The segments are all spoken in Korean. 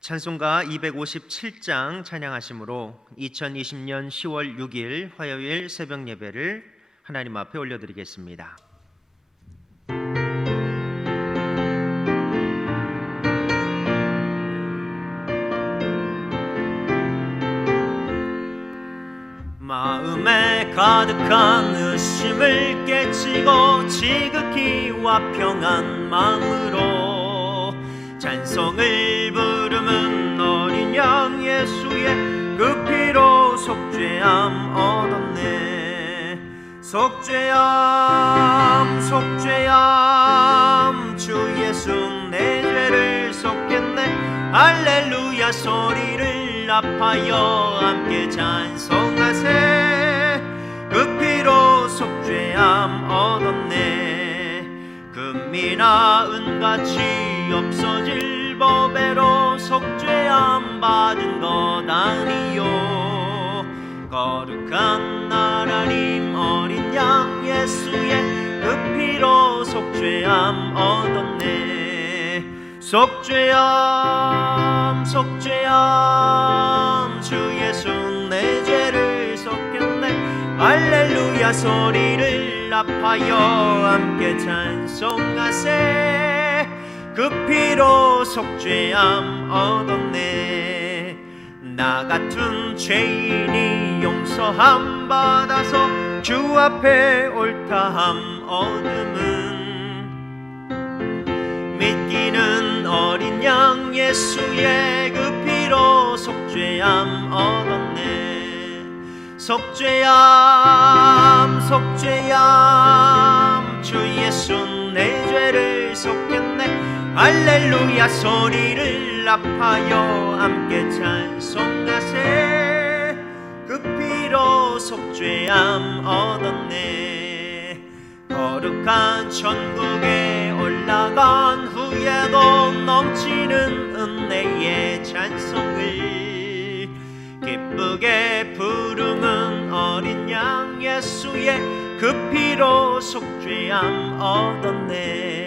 찬송가 257장 찬양하심으로 2020년 10월 6일 화요일 새벽 예배를 하나님 앞에 올려드리겠습니다. 마음에 가득한 의심을 깨치고 지극히 화평한 마음으로 찬송을 부르는 어린 양 예수의 그 피로 속죄함 얻었네. 속죄함 속죄함 주 예수 내 죄를 속겠네. 할렐루야 소리를 합하여 함께 찬송하세. 그 피로 속죄함 얻었네. 금이나 은같이 없어질 법에로 속죄함 받은 것 아니요. 거룩한 하나님 어린 양 예수의 그 피로 속죄함 얻었네. 속죄함 속죄함 주 예수 내 죄를 속겠네. 할렐루야 소리를 합하여 함께 찬송하세. 그 피로 속죄함 얻었네. 나 같은 죄인이 용서함 받아서 주 앞에 옳다함 얻음은 믿기는 어린 양 예수의 그 피로 속죄함 얻었네. 속죄함 속죄함 주 예수 내 죄를 속겠네. 할렐루야 소리를 합하여 함께 찬송하세. 그 피로 속죄함 얻었네. 거룩한 천국에 올라간 후에도 넘치는 은혜의 찬송을 기쁘게 부르는 어린 양 예수의 그 피로 속죄함 얻었네.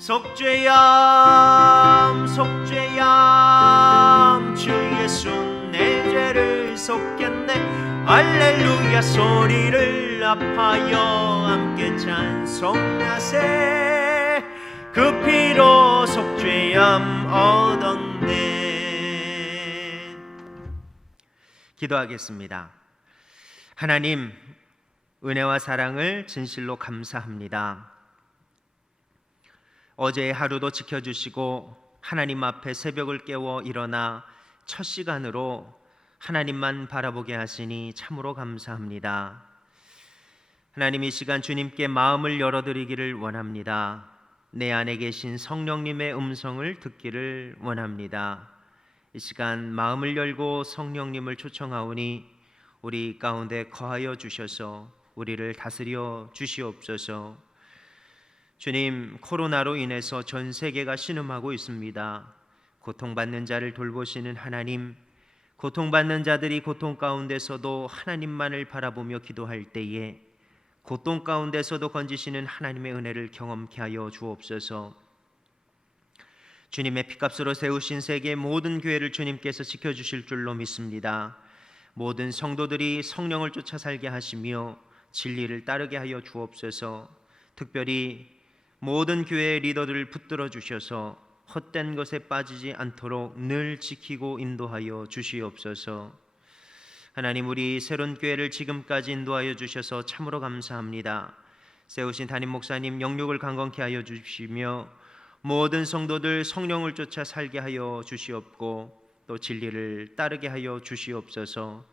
속죄함 속죄함 주 예수 내 죄를 속겠네. 할렐루야 소리를 합하여 함께 찬송하세. 그 피로 속죄함 얻었네. 기도하겠습니다. 하나님, 은혜와 사랑을 진실로 감사합니다. 어제의 하루도 지켜주시고 하나님 앞에 새벽을 깨워 일어나 첫 시간으로 하나님만 바라보게 하시니 참으로 감사합니다. 하나님, 이 시간 주님께 마음을 열어드리기를 원합니다. 내 안에 계신 성령님의 음성을 듣기를 원합니다. 이 시간 마음을 열고 성령님을 초청하오니 우리 가운데 거하여 주셔서 우리를 다스려 주시옵소서. 주님, 코로나로 인해서 전 세계가 신음하고 있습니다. 고통받는 자를 돌보시는 하나님, 고통받는 자들이 고통 가운데서도 하나님만을 바라보며 기도할 때에 고통 가운데서도 건지시는 하나님의 은혜를 경험케 하여 주옵소서. 주님의 피값으로 세우신 세계 모든 교회를 주님께서 지켜주실 줄로 믿습니다. 모든 성도들이 성령을 쫓아 살게 하시며 진리를 따르게 하여 주옵소서. 특별히 모든 교회의 리더들을 붙들어 주셔서 헛된 것에 빠지지 않도록 늘 지키고 인도하여 주시옵소서. 하나님, 우리 새로운 교회를 지금까지 인도하여 주셔서 참으로 감사합니다. 세우신 담임 목사님 영육을 강건케 하여 주시며 모든 성도들 성령을 쫓아 살게 하여 주시옵고 또 진리를 따르게 하여 주시옵소서.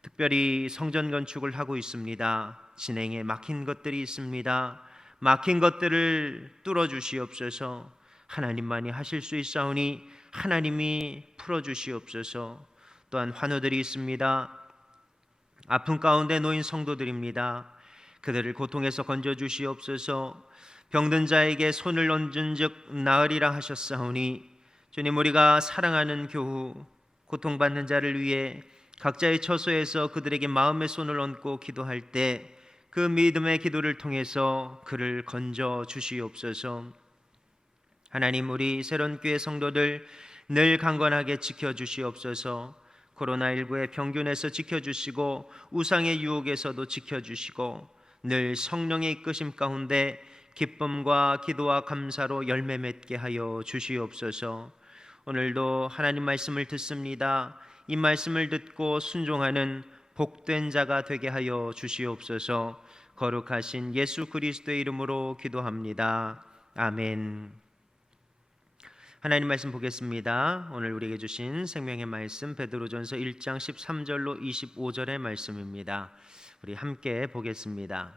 특별히 성전 건축을 하고 있습니다. 진행에 막힌 것들이 있습니다. 막힌 것들을 뚫어 주시옵소서. 하나님만이 하실 수 있사오니 하나님이 풀어 주시옵소서. 또한 환우들이 있습니다. 아픔 가운데 놓인 성도들입니다. 그들을 고통에서 건져 주시옵소서. 병든 자에게 손을 얹은 즉 나으리라 하셨사오니 주님, 우리가 사랑하는 교우 고통받는 자를 위해 각자의 처소에서 그들에게 마음의 손을 얹고 기도할 때 그 믿음의 기도를 통해서 그를 건져 주시옵소서. 하나님, 우리 새로운 교회 성도들 늘 강건하게 지켜주시옵소서. 코로나19의 병균에서 지켜주시고 우상의 유혹에서도 지켜주시고 늘 성령의 이끄심 가운데 기쁨과 기도와 감사로 열매 맺게 하여 주시옵소서. 오늘도 하나님 말씀을 듣습니다. 이 말씀을 듣고 순종하는 복된 자가 되게 하여 주시옵소서. 거룩하신 예수 그리스도의 이름으로 기도합니다. 아멘. 하나님 말씀 보겠습니다. 오늘 우리에게 주신 생명의 말씀 베드로전서 1장 13절로 25절의 말씀입니다. 우리 함께 보겠습니다.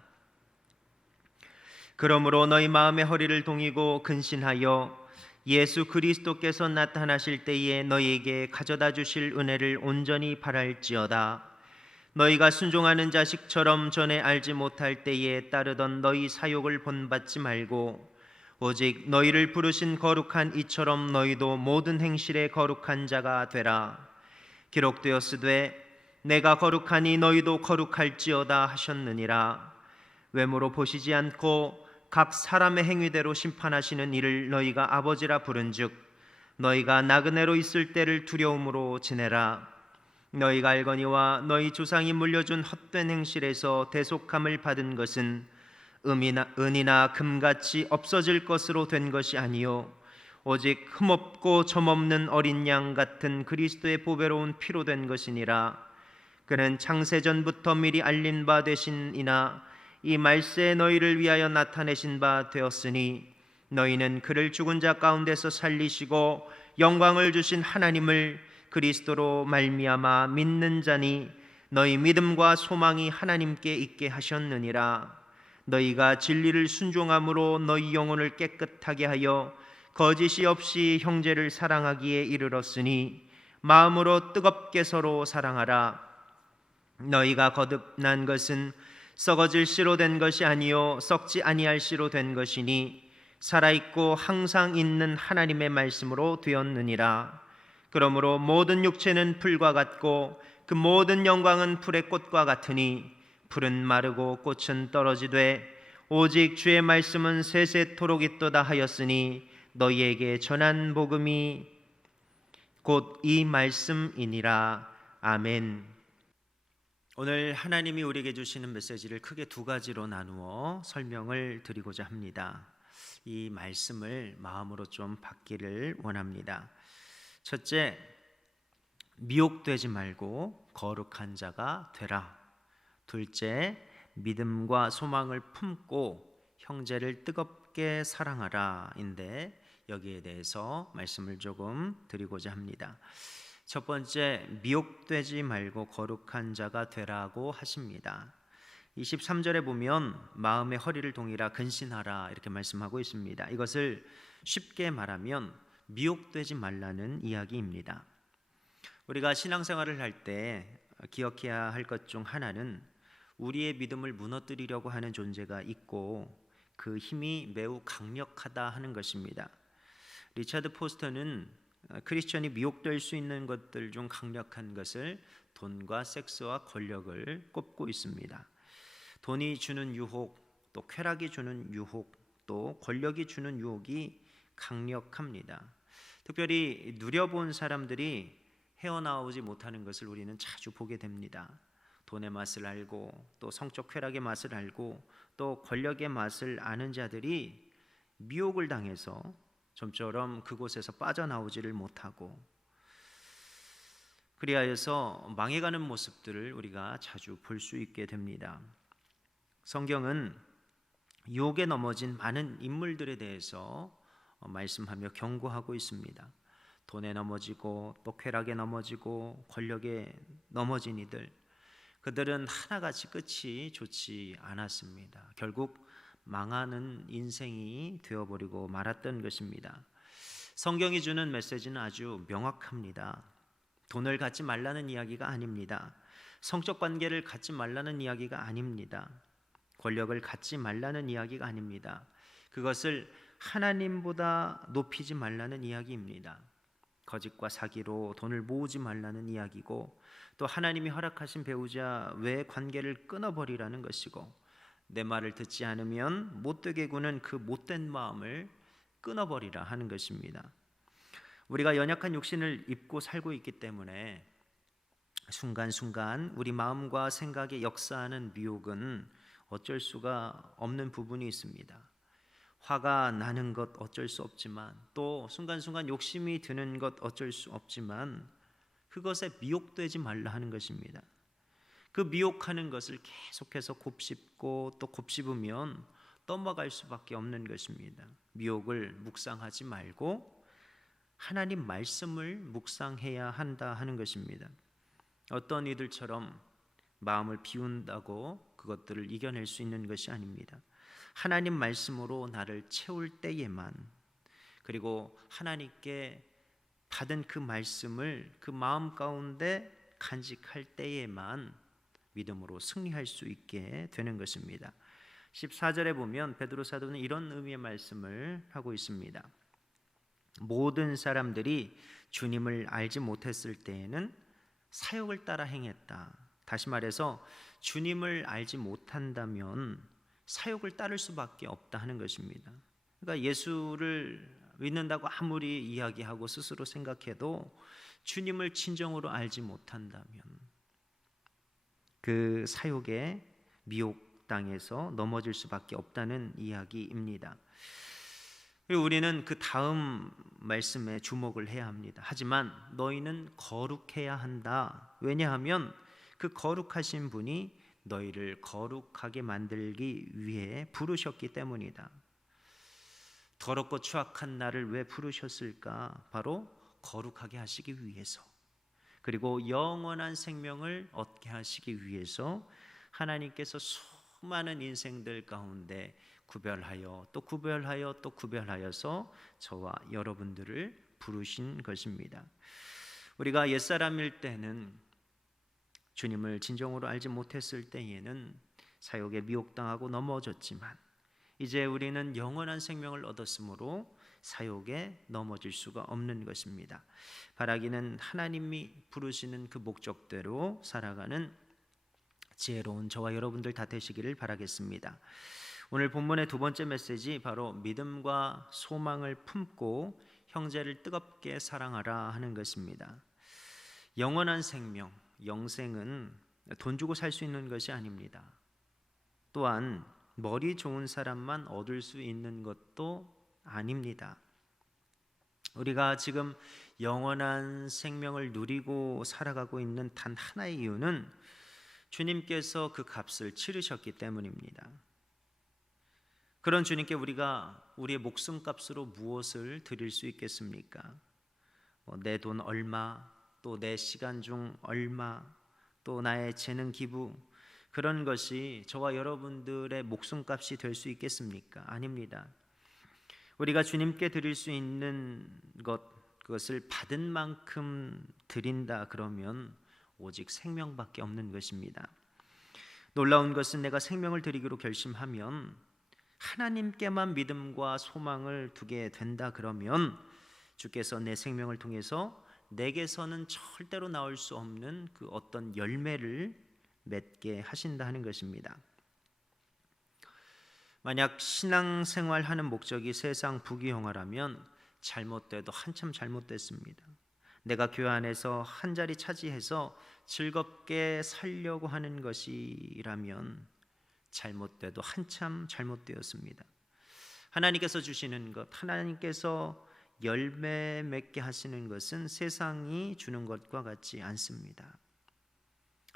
그러므로 너희 마음의 허리를 동이고 근신하여 예수 그리스도께서 나타나실 때에 너희에게 가져다 주실 은혜를 온전히 바랄지어다. 너희가 순종하는 자식처럼 전에 알지 못할 때에 따르던 너희 사욕을 본받지 말고 오직 너희를 부르신 거룩한 이처럼 너희도 모든 행실에 거룩한 자가 되라. 기록되었으되 내가 거룩하니 너희도 거룩할지어다 하셨느니라. 외모로 보시지 않고 각 사람의 행위대로 심판하시는 이를 너희가 아버지라 부른즉 너희가 나그네로 있을 때를 두려움으로 지내라. 너희가 알거니와 너희 조상이 물려준 헛된 행실에서 대속함을 받은 것은 은이나 금같이 없어질 것으로 된 것이 아니요 오직 흠없고 점없는 어린 양 같은 그리스도의 보배로운 피로 된 것이니라. 그는 창세전부터 미리 알린 바 되신이나 이 말세에 너희를 위하여 나타내신 바 되었으니 너희는 그를 죽은 자 가운데서 살리시고 영광을 주신 하나님을 그리스도로 말미암아 믿는 자니 너희 믿음과 소망이 하나님께 있게 하셨느니라. 너희가 진리를 순종함으로 너희 영혼을 깨끗하게 하여 거짓이 없이 형제를 사랑하기에 이르렀으니 마음으로 뜨겁게 서로 사랑하라. 너희가 거듭난 것은 썩어질 씨로 된 것이 아니요 썩지 아니할 씨로 된 것이니 살아있고 항상 있는 하나님의 말씀으로 되었느니라. 그러므로 모든 육체는 풀과 같고 그 모든 영광은 풀의 꽃과 같으니 풀은 마르고 꽃은 떨어지되 오직 주의 말씀은 세세토록 있도다 하였으니 너희에게 전한 복음이 곧 이 말씀이니라. 아멘. 오늘 하나님이 우리에게 주시는 메시지를 크게 두 가지로 나누어 설명을 드리고자 합니다. 이 말씀을 마음으로 좀 받기를 원합니다. 첫째, 미혹되지 말고 거룩한 자가 되라. 둘째, 믿음과 소망을 품고 형제를 뜨겁게 사랑하라 인데 여기에 대해서 말씀을 조금 드리고자 합니다. 첫 번째, 미혹되지 말고 거룩한 자가 되라고 하십니다. 23절에 보면 마음의 허리를 동이라 근신하라 이렇게 말씀하고 있습니다. 이것을 쉽게 말하면 미혹되지 말라는 이야기입니다. 우리가 신앙생활을 할 때 기억해야 할 것 중 하나는 우리의 믿음을 무너뜨리려고 하는 존재가 있고 그 힘이 매우 강력하다 하는 것입니다. 리차드 포스터는 크리스천이 미혹될 수 있는 것들 중 강력한 것을 돈과 섹스와 권력을 꼽고 있습니다. 돈이 주는 유혹, 또 쾌락이 주는 유혹, 또 권력이 주는 유혹이 강력합니다. 특별히 누려본 사람들이 헤어나오지 못하는 것을 우리는 자주 보게 됩니다. 돈의 맛을 알고 또 성적 쾌락의 맛을 알고 또 권력의 맛을 아는 자들이 미혹을 당해서 좀처럼 그곳에서 빠져나오지를 못하고 그리하여서 망해가는 모습들을 우리가 자주 볼 수 있게 됩니다. 성경은 유혹에 넘어진 많은 인물들에 대해서 말씀하며 경고하고 있습니다. 돈에 넘어지고 또 쾌락에 넘어지고 권력에 넘어진 이들, 그들은 하나같이 끝이 좋지 않았습니다. 결국 망하는 인생이 되어버리고 말았던 것입니다. 성경이 주는 메시지는 아주 명확합니다. 돈을 갖지 말라는 이야기가 아닙니다. 성적 관계를 갖지 말라는 이야기가 아닙니다. 권력을 갖지 말라는 이야기가 아닙니다. 그것을 하나님보다 높이지 말라는 이야기입니다. 거짓과 사기로 돈을 모으지 말라는 이야기고 또 하나님이 허락하신 배우자 외의 관계를 끊어버리라는 것이고 내 말을 듣지 않으면 못되게 구는 그 못된 마음을 끊어버리라 하는 것입니다. 우리가 연약한 육신을 입고 살고 있기 때문에 순간순간 우리 마음과 생각에 역사하는 미혹은 어쩔 수가 없는 부분이 있습니다. 화가 나는 것 어쩔 수 없지만, 또 순간순간 욕심이 드는 것 어쩔 수 없지만, 그것에 미혹되지 말라 하는 것입니다. 그 미혹하는 것을 계속해서 곱씹고 또 곱씹으면 넘어갈 수밖에 없는 것입니다. 미혹을 묵상하지 말고 하나님 말씀을 묵상해야 한다 하는 것입니다. 어떤 이들처럼 마음을 비운다고 그것들을 이겨낼 수 있는 것이 아닙니다. 하나님 말씀으로 나를 채울 때에만, 그리고 하나님께 받은 그 말씀을 그 마음 가운데 간직할 때에만 믿음으로 승리할 수 있게 되는 것입니다. 14절에 보면 베드로 사도는 이런 의미의 말씀을 하고 있습니다. 모든 사람들이 주님을 알지 못했을 때에는 사욕을 따라 행했다. 다시 말해서 주님을 알지 못한다면 사욕을 따를 수밖에 없다 하는 것입니다. 그러니까 예수를 믿는다고 아무리 이야기하고 스스로 생각해도 주님을 진정으로 알지 못한다면 그 사욕에 미혹당해서 넘어질 수밖에 없다는 이야기입니다. 우리는 그 다음 말씀에 주목을 해야 합니다. 하지만 너희는 거룩해야 한다. 왜냐하면 그 거룩하신 분이 너희를 거룩하게 만들기 위해 부르셨기 때문이다. 더럽고 추악한 나를 왜 부르셨을까? 바로 거룩하게 하시기 위해서, 그리고 영원한 생명을 얻게 하시기 위해서 하나님께서 수많은 인생들 가운데 구별하여 또 구별하여 또 구별하여서 저와 여러분들을 부르신 것입니다. 우리가 옛사람일 때는, 주님을 진정으로 알지 못했을 때에는 사욕에 미혹당하고 넘어졌지만, 이제 우리는 영원한 생명을 얻었으므로 사욕에 넘어질 수가 없는 것입니다. 바라기는 하나님이 부르시는 그 목적대로 살아가는 지혜로운 저와 여러분들 다 되시기를 바라겠습니다. 오늘 본문의 두 번째 메시지, 바로 믿음과 소망을 품고 형제를 뜨겁게 사랑하라 하는 것입니다. 영원한 생명, 영생은 돈 주고 살 수 있는 것이 아닙니다. 또한 머리 좋은 사람만 얻을 수 있는 것도 아닙니다. 우리가 지금 영원한 생명을 누리고 살아가고 있는 단 하나의 이유는 주님께서 그 값을 치르셨기 때문입니다. 그런 주님께 우리가 우리의 목숨값으로 무엇을 드릴 수 있겠습니까? 내 돈 얼마, 또 내 시간 중 얼마, 또 나의 재능 기부, 그런 것이 저와 여러분들의 목숨값이 될 수 있겠습니까? 아닙니다. 우리가 주님께 드릴 수 있는 것, 그것을 받은 만큼 드린다 그러면 오직 생명밖에 없는 것입니다. 놀라운 것은 내가 생명을 드리기로 결심하면, 하나님께만 믿음과 소망을 두게 된다 그러면 주께서 내 생명을 통해서 내게서는 절대로 나올 수 없는 그 어떤 열매를 맺게 하신다 하는 것입니다. 만약 신앙생활 하는 목적이 세상 부귀영화라면 잘못돼도 한참 잘못됐습니다. 내가 교회 안에서 한 자리 차지해서 즐겁게 살려고 하는 것이라면 잘못돼도 한참 잘못되었습니다. 하나님께서 주시는 것, 하나님께서 열매 맺게 하시는 것은 세상이 주는 것과 같지 않습니다.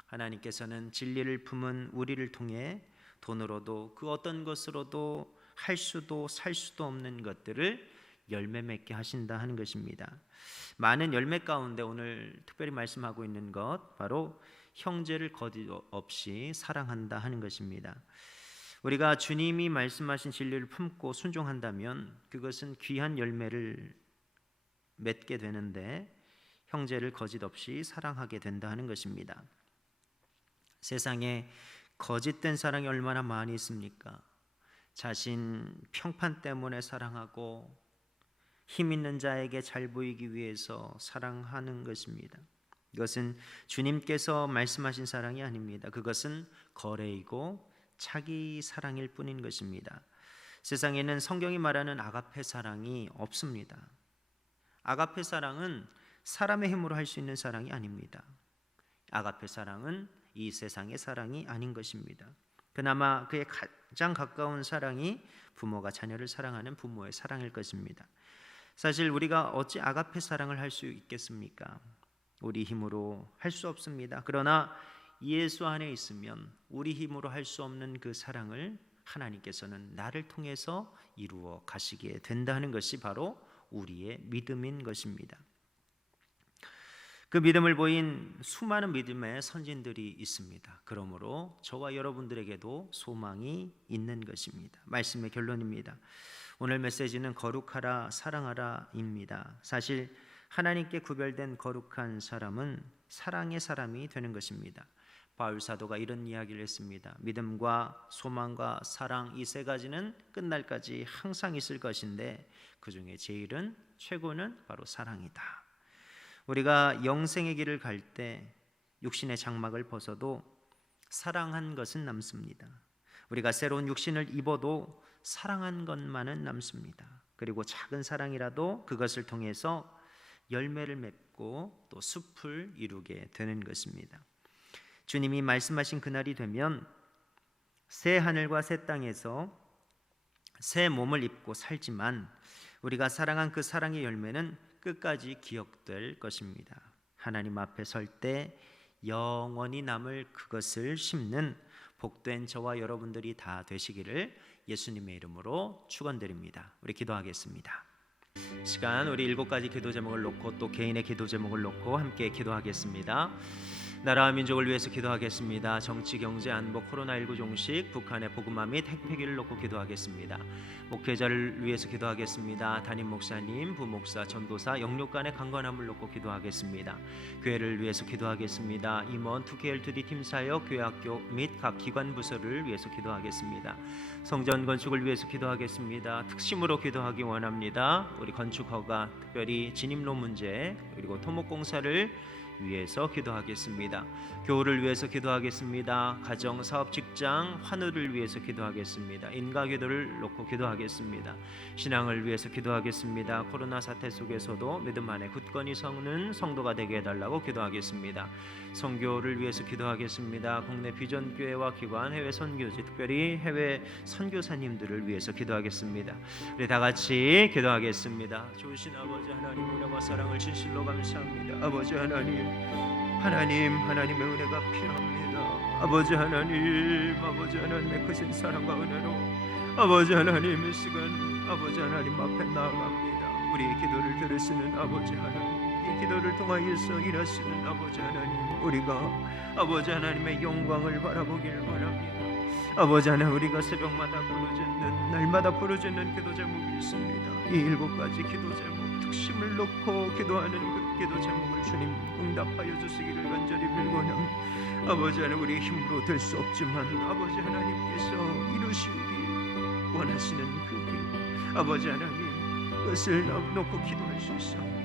하나님께서는 진리를 품은 우리를 통해 돈으로도 그 어떤 것으로도 할 수도 살 수도 없는 것들을 열매 맺게 하신다 하는 것입니다. 많은 열매 가운데 오늘 특별히 말씀하고 있는 것, 바로 형제를 거짓없이 사랑한다 하는 것입니다. 우리가 주님이 말씀하신 진리를 품고 순종한다면 그것은 귀한 열매를 맺게 되는데, 형제를 거짓없이 사랑하게 된다 하는 것입니다. 세상에 거짓된 사랑이 얼마나 많이 있습니까? 자신 평판 때문에 사랑하고 힘 있는 자에게 잘 보이기 위해서 사랑하는 것입니다. 이것은 주님께서 말씀하신 사랑이 아닙니다. 그것은 거래이고 자기 사랑일 뿐인 것입니다. 세상에는 성경이 말하는 아가페 사랑이 없습니다. 아가페 사랑은 사람의 힘으로 할 수 있는 사랑이 아닙니다. 아가페 사랑은 이 세상의 사랑이 아닌 것입니다. 그나마 그의 가장 가까운 사랑이 부모가 자녀를 사랑하는 부모의 사랑일 것입니다. 사실 우리가 어찌 아가페 사랑을 할 수 있겠습니까? 우리 힘으로 할 수 없습니다. 그러나 예수 안에 있으면 우리 힘으로 할 수 없는 그 사랑을 하나님께서는 나를 통해서 이루어 가시게 된다는 것이 바로 우리의 믿음인 것입니다. 그 믿음을 보인 수많은 믿음의 선진들이 있습니다. 그러므로 저와 여러분들에게도 소망이 있는 것입니다. 말씀의 결론입니다. 오늘 메시지는 거룩하라 사랑하라입니다. 사실 하나님께 구별된 거룩한 사람은 사랑의 사람이 되는 것입니다. 바울 사도가 이런 이야기를 했습니다. 믿음과 소망과 사랑 이 세 가지는 끝날까지 항상 있을 것인데 그 중에 제일은 최고는 바로 사랑이다. 우리가 영생의 길을 갈 때 육신의 장막을 벗어도 사랑한 것은 남습니다. 우리가 새로운 육신을 입어도 사랑한 것만은 남습니다. 그리고 작은 사랑이라도 그것을 통해서 열매를 맺고 또 숲을 이루게 되는 것입니다. 주님이 말씀하신 그날이 되면 새 하늘과 새 땅에서 새 몸을 입고 살지만 우리가 사랑한 그 사랑의 열매는 끝까지 기억될 것입니다. 하나님 앞에 설 때 영원히 남을 그것을 심는 복된 저와 여러분들이 다 되시기를 예수님의 이름으로 축원드립니다. 우리 기도하겠습니다. 시간 우리 7가지 기도 제목을 놓고 또 개인의 기도 제목을 놓고 함께 기도하겠습니다. 나라와 민족을 위해서 기도하겠습니다. 정치, 경제, 안보, 코로나19 종식, 북한의 복음화 및 핵폐기를 놓고 기도하겠습니다. 목회자를 위해서 기도하겠습니다. 담임 목사님, 부목사, 전도사, 영육 간의 강건함을 놓고 기도하겠습니다. 교회를 위해서 기도하겠습니다. 임원, 2KL, 2D 팀 사역, 교회 학교 및 각 기관 부서를 위해서 기도하겠습니다. 성전 건축을 위해서 기도하겠습니다. 특심으로 기도하기 원합니다. 우리 건축 허가, 특별히 진입로 문제, 그리고 토목공사를 위해서 기도하겠습니다. 교우를 위해서 기도하겠습니다. 가정, 사업, 직장, 환우를 위해서 기도하겠습니다. 인가 기도를 놓고 기도하겠습니다. 신앙을 위해서 기도하겠습니다. 코로나 사태 속에서도 믿음 안에 굳건히 서는 성도가 되게 해달라고 기도하겠습니다. 선교를 위해서 기도하겠습니다. 국내 비전교회와 기관, 해외 선교지, 특별히 해외 선교사님들을 위해서 기도하겠습니다. 우리 다 같이 기도하겠습니다. 좋으신 아버지 하나님, 은혜와 사랑을 진실로 감사합니다. 아버지 하나님의 은혜가 필요합니다. 아버지 하나님의 크신 사랑과 은혜로 아버지 하나님 이 시간 아버지 하나님 앞에 나아갑니다. 우리의 기도를 들으시는 아버지 하나님, 이 기도를 통하여서 일하시는 아버지 하나님, 우리가 아버지 하나님의 영광을 바라보길 원합니다. 아버지 하나님, 우리가 새벽마다 부르짖는, 날마다 부르짖는 기도 제목이 있습니다. 이 7가지 기도 제목, 특심을 놓고 기도하는 그 기도 제목을 주님 응답하여 주시기를 간절히 빌고는 아버지 하나님, 우리의 힘으로 될 수 없지만 아버지 하나님께서 이루시기 원하시는 그 길, 아버지 하나님 그것을 놓고 기도할 수 있사오니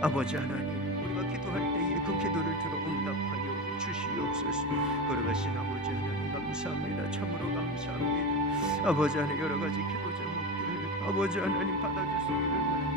아버지 하나님, 우리가 기도할 때에 그 기도를 들어 응답하여 주시옵소서. 걸어가신 아버지 하나님 감사합니다. 참으로 감사합니다. 아버지 하나님, 여러 가지 기도 제목들 아버지 하나님 받아주시기를 원합니다.